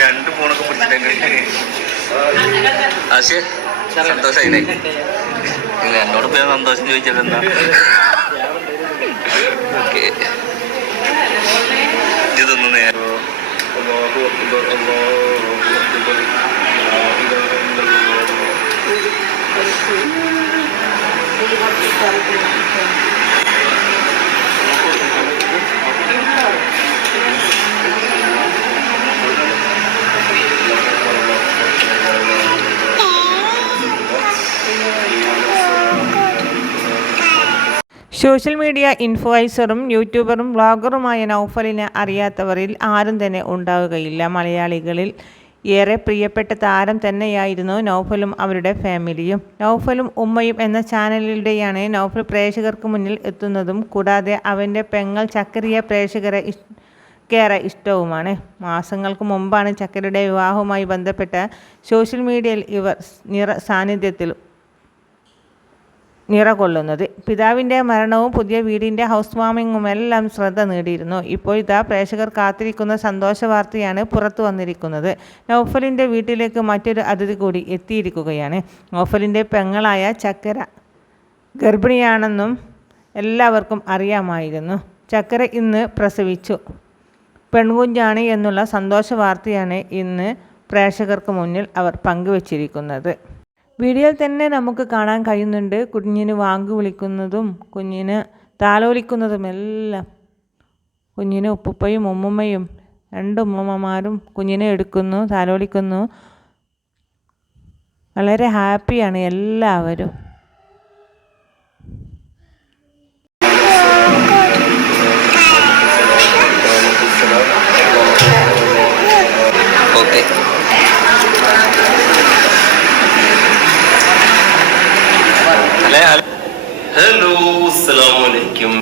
രണ്ട് ഫോണൊക്കെ പിടിച്ചിട്ടുണ്ടെങ്കിൽ ആശയ സന്തോഷായില്ലേ? എന്നോട് ഇപ്പൊ സന്തോഷം ചോദിച്ചതെന്നാ ഓക്കെ. ഇതൊന്ന് നേരോ. Thank you. സോഷ്യൽ മീഡിയ ഇൻഫ്ലുവൻസറും യൂട്യൂബറും വ്ളോഗറുമായ നൗഫലിനെ അറിയാത്തവരിൽ ആരും തന്നെ ഉണ്ടാവുകയില്ല. മലയാളികളിൽ ഏറെ പ്രിയപ്പെട്ട താരം തന്നെയായിരുന്നു നൗഫലും അവരുടെ ഫാമിലിയും. നൗഫലും ഉമ്മയും എന്ന ചാനലിലൂടെയാണ് നൗഫൽ പ്രേക്ഷകർക്ക് മുന്നിൽ എത്തുന്നതും കൂടാതെ അവന്റെ പെങ്ങൾ ചക്കരിയ പ്രേക്ഷകരെ ഏറെ ഇഷ്ടവുമാണ്. മാസങ്ങൾക്ക് മുമ്പാണ് ചക്കരയുടെ വിവാഹവുമായി ബന്ധപ്പെട്ട സോഷ്യൽ മീഡിയയിൽ ഇവർ നിറ സാന്നിധ്യത്തിൽ നിറകൊള്ളുന്നത്. പിതാവിന്റെ മരണവും പുതിയ വീടിന്റെ ഹൗസ് വാമിങ്ങും എല്ലാം ശ്രദ്ധ നേടിയിരുന്നു. ഇപ്പോൾ ഇതാ പ്രേക്ഷകർ കാത്തിരിക്കുന്ന സന്തോഷ വാർത്തയാണ് പുറത്തു വന്നിരിക്കുന്നത്. നൗഫലിന്റെ വീട്ടിലേക്ക് മറ്റൊരു അതിഥി കൂടി എത്തിയിരിക്കുകയാണ്. നൗഫലിന്റെ പെങ്ങളായ ചക്കര ഗർഭിണിയാണെന്നും എല്ലാവർക്കും അറിയാമായിരുന്നു. ചക്കര ഇന്ന് പ്രസവിച്ചു. പെൺകുഞ്ഞാണ് എന്നുള്ള സന്തോഷ വാർത്തയാണ് ഇന്ന് പ്രേക്ഷകർക്ക് മുന്നിൽ അവർ പങ്കുവച്ചിരിക്കുന്നത്. വീഡിയോയിൽ തന്നെ നമുക്ക് കാണാൻ കഴിയുന്നുണ്ട്. കുഞ്ഞിന് വാങ്ക് വിളിക്കുന്നതും കുഞ്ഞിന് താലോലിക്കുന്നതും എല്ലാം. കുഞ്ഞിന് ഉപ്പുപ്പയും ഉമ്മുമ്മയും രണ്ട് ഉമ്മമ്മമാരും കുഞ്ഞിനെ എടുക്കുന്നു താലോലിക്കുന്നു. വളരെ ഹാപ്പിയാണ് എല്ലാവരും. ഓക്കെ عليه هلو السلام عليكم.